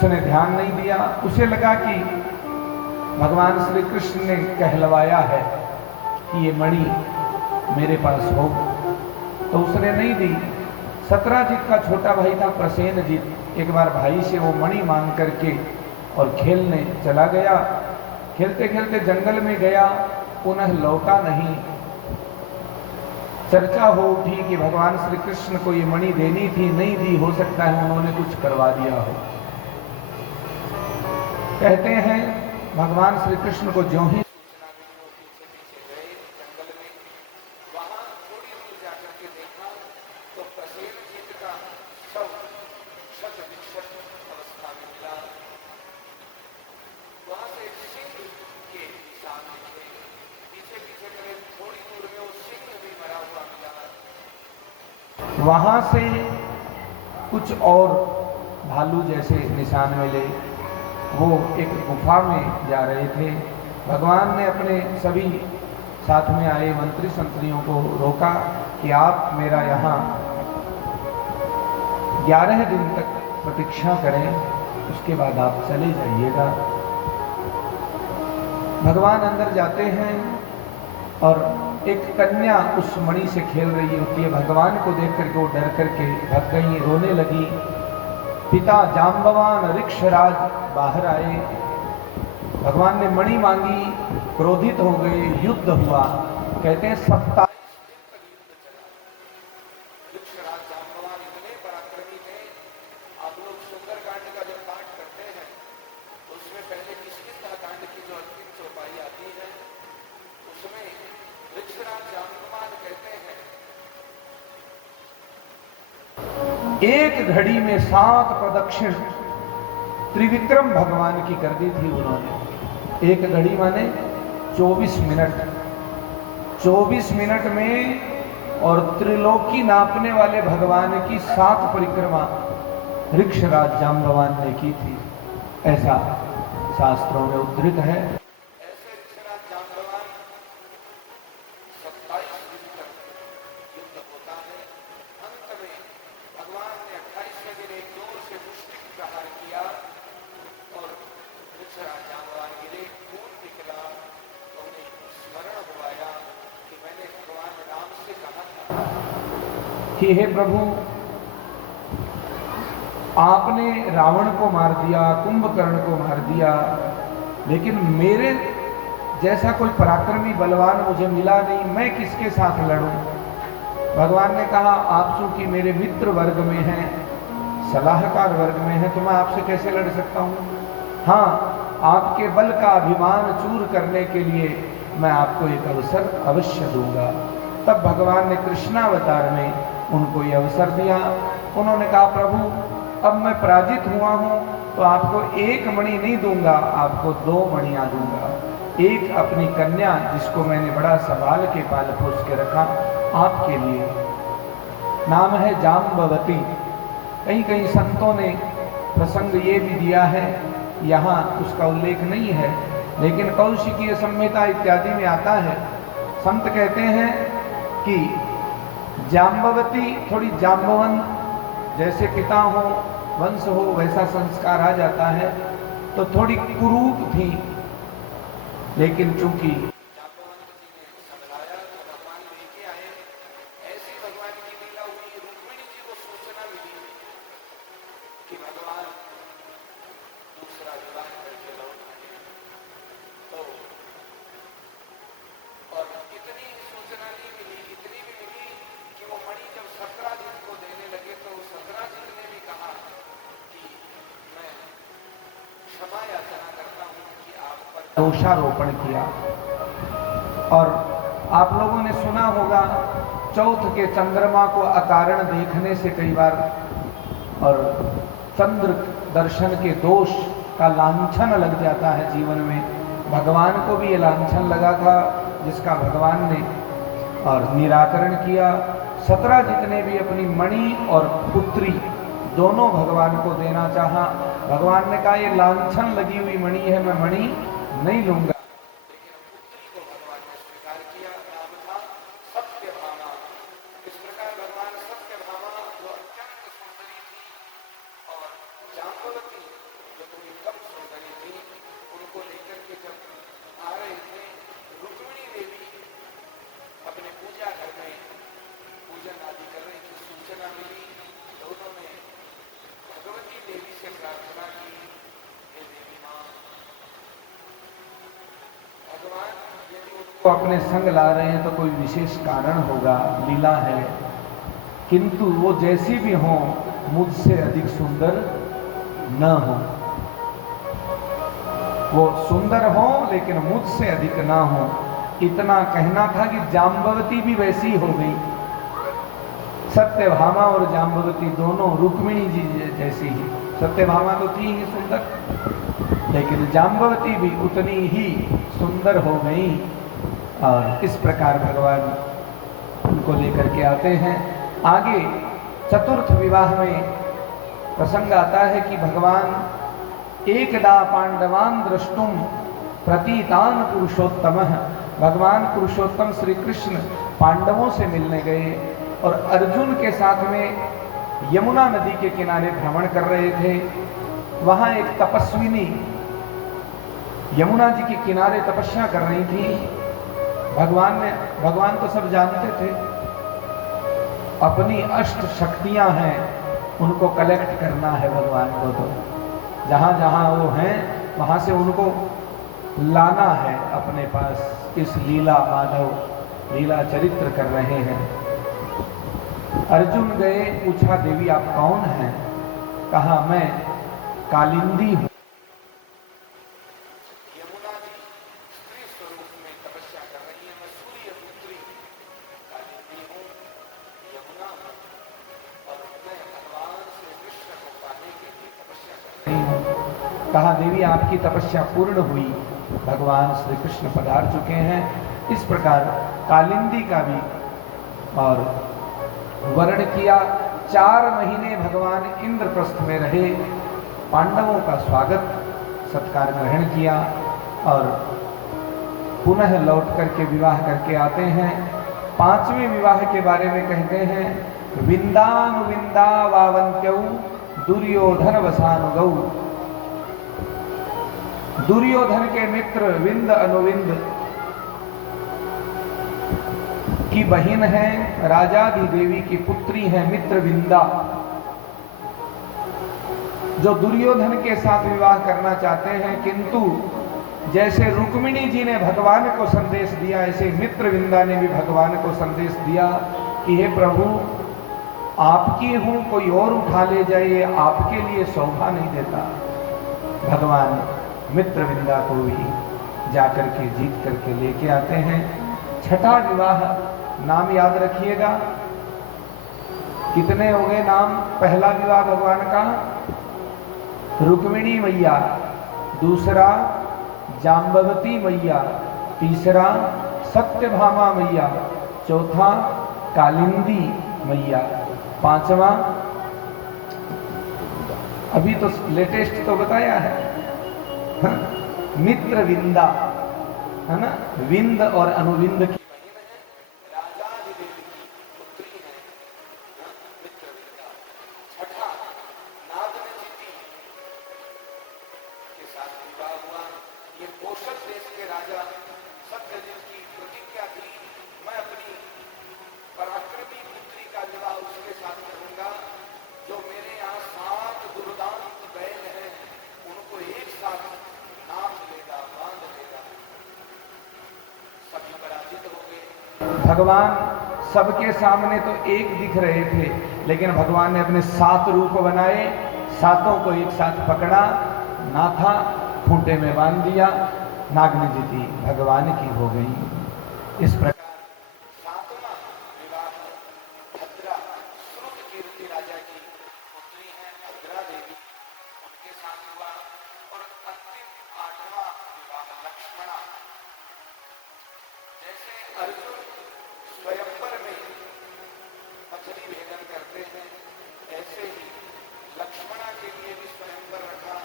उसने ध्यान नहीं दिया। उसे लगा कि भगवान श्री कृष्ण ने कहलवाया है कि ये मणि मेरे पास हो, तो उसने नहीं दी। सत्राजित का छोटा भाई था प्रसेनजित, एक बार भाई से वो मणि मांग करके और खेलने चला गया। खेलते खेलते जंगल में गया, पुनः लौटा नहीं। चर्चा हो उठी कि भगवान श्री कृष्ण को ये मणि देनी थी, नहीं दी, हो सकता है उन्होंने कुछ करवा दिया हो। कहते हैं भगवान श्री कृष्ण को ज्यों ही सूचना मिली वो पीछे पीछे गए जंगल में। वहां थोड़ी दूर जाकर के देखा तो प्रसेनजीत का शव क्षत विक्षत अवस्था में मिला। वहां से सिंह के निशान निकले, पीछे पीछे गए, थोड़ी दूर में वो सिंह भी मरा हुआ मिला। वहां से कुछ और भालू जैसे निशान मिले। वो एक गुफा में जा रहे थे। भगवान ने अपने सभी साथ में आए मंत्री संतरियों को रोका कि आप मेरा यहाँ 11 दिन तक प्रतीक्षा करें, उसके बाद आप चले जाइएगा। भगवान अंदर जाते हैं और एक कन्या उस मणि से खेल रही होती है। भगवान को देख करके वो डर करके भाग गई, रोने लगी। पिता जाम्बवान ऋक्षराज बाहर आए, भगवान ने मणि मांगी, क्रोधित हो गए, युद्ध हुआ। कहते हैं 27 दिन तक युद्ध चला। ऋक्षराज जाम्बवान इतने पराक्रमी थे। आप लोग सुंदरकांड का जब पाठ करते हैं तो उसमें पहले किष्किंधा कांड की जो अंतिम चौपाई आती है उसमें ऋक्षराज जाम्बवान कहते हैं एक घड़ी में 7 प्रदक्षिण त्रिविक्रम भगवान की कर दी थी उन्होंने। एक घड़ी माने 24 मिनट, 24 मिनट में और त्रिलोकी नापने वाले भगवान की 7 परिक्रमा ऋक्षराज जाम्बवान ने की थी, ऐसा शास्त्रों में उद्धृत है। ऐसे ऋक्षराज जाम्बवान 27 दिन तक युद्ध होता है। अंत में भगवान ने 28वें दिन एक जोर से मुष्टिक प्रहार किया और ऋक्षराज जाम्बवान गिरे, खून निकला। तो उन्हें स्मरण हुआया कि मैंने भगवान राम से कहा था कि हे प्रभु, आपने रावण को मार दिया, कुंभकर्ण को मार दिया, लेकिन मेरे जैसा कोई पराक्रमी बलवान मुझे मिला नहीं, मैं किसके साथ लड़ूं? भगवान ने कहा आप चूंकि मेरे मित्र वर्ग में हैं, सलाहकार वर्ग में हैं, तो मैं आपसे कैसे लड़ सकता हूं? हाँ, आपके बल का अभिमान चूर करने के लिए मैं आपको एक अवसर अवश्य दूंगा। तब भगवान ने कृष्णावतार में उनको ये अवसर दिया। उन्होंने कहा प्रभु अब मैं पराजित हुआ हूं तो आपको एक मणि नहीं दूंगा, आपको 2 मणियां दूंगा। एक अपनी कन्या जिसको मैंने बड़ा संभाल के पाल पोस के रखा आपके लिए, नाम है जाम्बवती। कहीं कहीं संतों ने प्रसंग ये भी दिया है, यहाँ उसका उल्लेख नहीं है, लेकिन कौशिकीय संहिता इत्यादि में आता है। संत कहते हैं कि जाम्बवती थोड़ी जाम्बवन, जैसे पिता हो वंश हो वैसा संस्कार आ जाता है, तो थोड़ी कुरूप थी, लेकिन चूंकि दोषारोपण किया। और आप लोगों ने सुना होगा चौथ के चंद्रमा को अकारण देखने से कई बार और चंद्र दर्शन के दोष का लांछन लग जाता है जीवन में। भगवान को भी ये लांछन लगा था, जिसका भगवान ने और निराकरण किया। 17 जितने भी अपनी मणि और पुत्री दोनों भगवान को देना चाहा। भगवान ने कहा ये लांछन लगी हुई मणि है, मैं मणि नहीं लूंगा। लेकिन पुत्री को भगवान ने स्वीकार किया। नाम था सत्यभामा। इस प्रकार भगवान सत्यभामा जो अत्यंत सुंदरी थी और जाम्बवती प्रार्थना की, हे देवी मां, भगवान यदि उनको अपने संग ला रहे हैं तो कोई विशेष कारण होगा, लीला है, किंतु वो जैसी भी हो मुझसे अधिक सुंदर न हो। वो सुंदर हो लेकिन मुझसे अधिक ना हो, इतना कहना था कि जाम्बवती भी वैसी हो गई। सत्यभामा और जाम्बवती दोनों रुक्मिणी जी जैसी ही। सत्यभामा तो थी ही सुंदर, लेकिन जाम्बवती भी उतनी ही सुंदर हो गई। और इस प्रकार भगवान उनको लेकर के आते हैं। आगे चतुर्थ विवाह में प्रसंग आता है कि भगवान एकदा पांडवान द्रष्टुम प्रतीतान पुरुषोत्तम, भगवान पुरुषोत्तम श्री कृष्ण पांडवों से मिलने गए और अर्जुन के साथ में यमुना नदी के किनारे भ्रमण कर रहे थे। वहां एक तपस्विनी यमुना जी के किनारे तपस्या कर रही थी। भगवान तो सब जानते थे, अपनी अष्ट शक्तियां हैं, उनको कलेक्ट करना है भगवान को। तो जहां जहां वो हैं वहां से उनको लाना है अपने पास। इस लीला माधव लीला चरित्र कर रहे हैं। अर्जुन गए, पूछा देवी आप कौन हैं? कहा मैं कालिंदी हूं। यमुना जी स्त्री स्वरूप में तपस्या कर रही है। मैं सूर्य पुत्री कालिंदी हूं, यमुना हूं, और मैं भगवान श्री कृष्ण को पाने के लिए तपस्या कर रही हूं। कहा देवी आपकी तपस्या पूर्ण हुई, भगवान श्री कृष्ण पधार चुके हैं। इस प्रकार कालिंदी का भी और वर्ण किया। 4 महीने भगवान इंद्रप्रस्थ में रहे, पांडवों का स्वागत सत्कार ग्रहण किया और पुनः लौट करके विवाह करके आते हैं। 5वें विवाह के बारे में कहते हैं, विंदानुविंदा वावंत्यौ दुर्योधन वसानुगौ। दुर्योधन के मित्र विंद अनुविंद की बहन है, राजाधि देवी की पुत्री है मित्रविंदा, जो दुर्योधन के साथ विवाह करना चाहते हैं। किंतु जैसे रुक्मिणी जी ने भगवान को संदेश दिया, ऐसे मित्रविंदा ने भी भगवान को संदेश दिया कि हे प्रभु आपकी हूं, कोई और उठा ले जाए, ये आपके लिए शोभा नहीं देता। भगवान मित्रविंदा को भी जाकर के जीत करके लेके आते हैं। छठा विवाह, नाम याद रखिएगा, कितने हो गए नाम? पहला विवाह भगवान का रुक्मिणी मैया, दूसरा जाम्बवती मैया, तीसरा सत्यभामा मैया, चौथा कालिंदी मैया, पांचवा अभी तो लेटेस्ट तो बताया है, मित्रविंदा, है ना? विंद और अनुविंद की भगवान सबके सामने तो एक दिख रहे थे, लेकिन भगवान ने अपने 7 रूप बनाए, सातों को एक साथ पकड़ा, नाथा खूंटे में बांध दिया, नागनी जी थी भगवान की हो गई। इस प्रकार 7वां विवाह भद्रा श्रुत कीर्ति राजा की पुत्री है भद्रा देवी, उनके साथ हुआ। और अंतिम 8वां विवाह लक्ष्मणा। जैसे अर्जुन स्वयंवर में मछली भेदन करते हैं, ऐसे ही लक्ष्मणा के लिए भी स्वयंवर रखा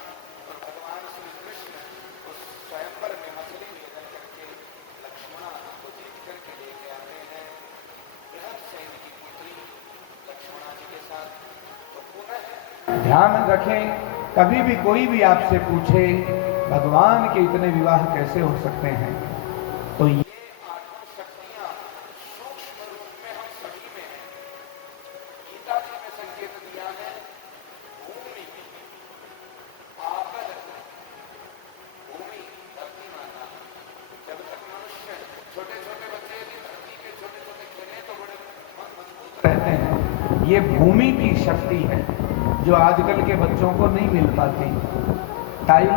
और भगवान श्री कृष्ण उस स्वयंवर में मछली भेदन करके लक्ष्मणा को जीत करके लेके आते हैं। बृहद सैन्य की पुत्री लक्ष्मणा जी के साथ। तो पुनः ध्यान रखें, कभी भी कोई भी आपसे पूछे भगवान के इतने विवाह कैसे हो सकते हैं, तो ये भूमि की शक्ति है जो आजकल के बच्चों को नहीं मिल पाती। टाइलों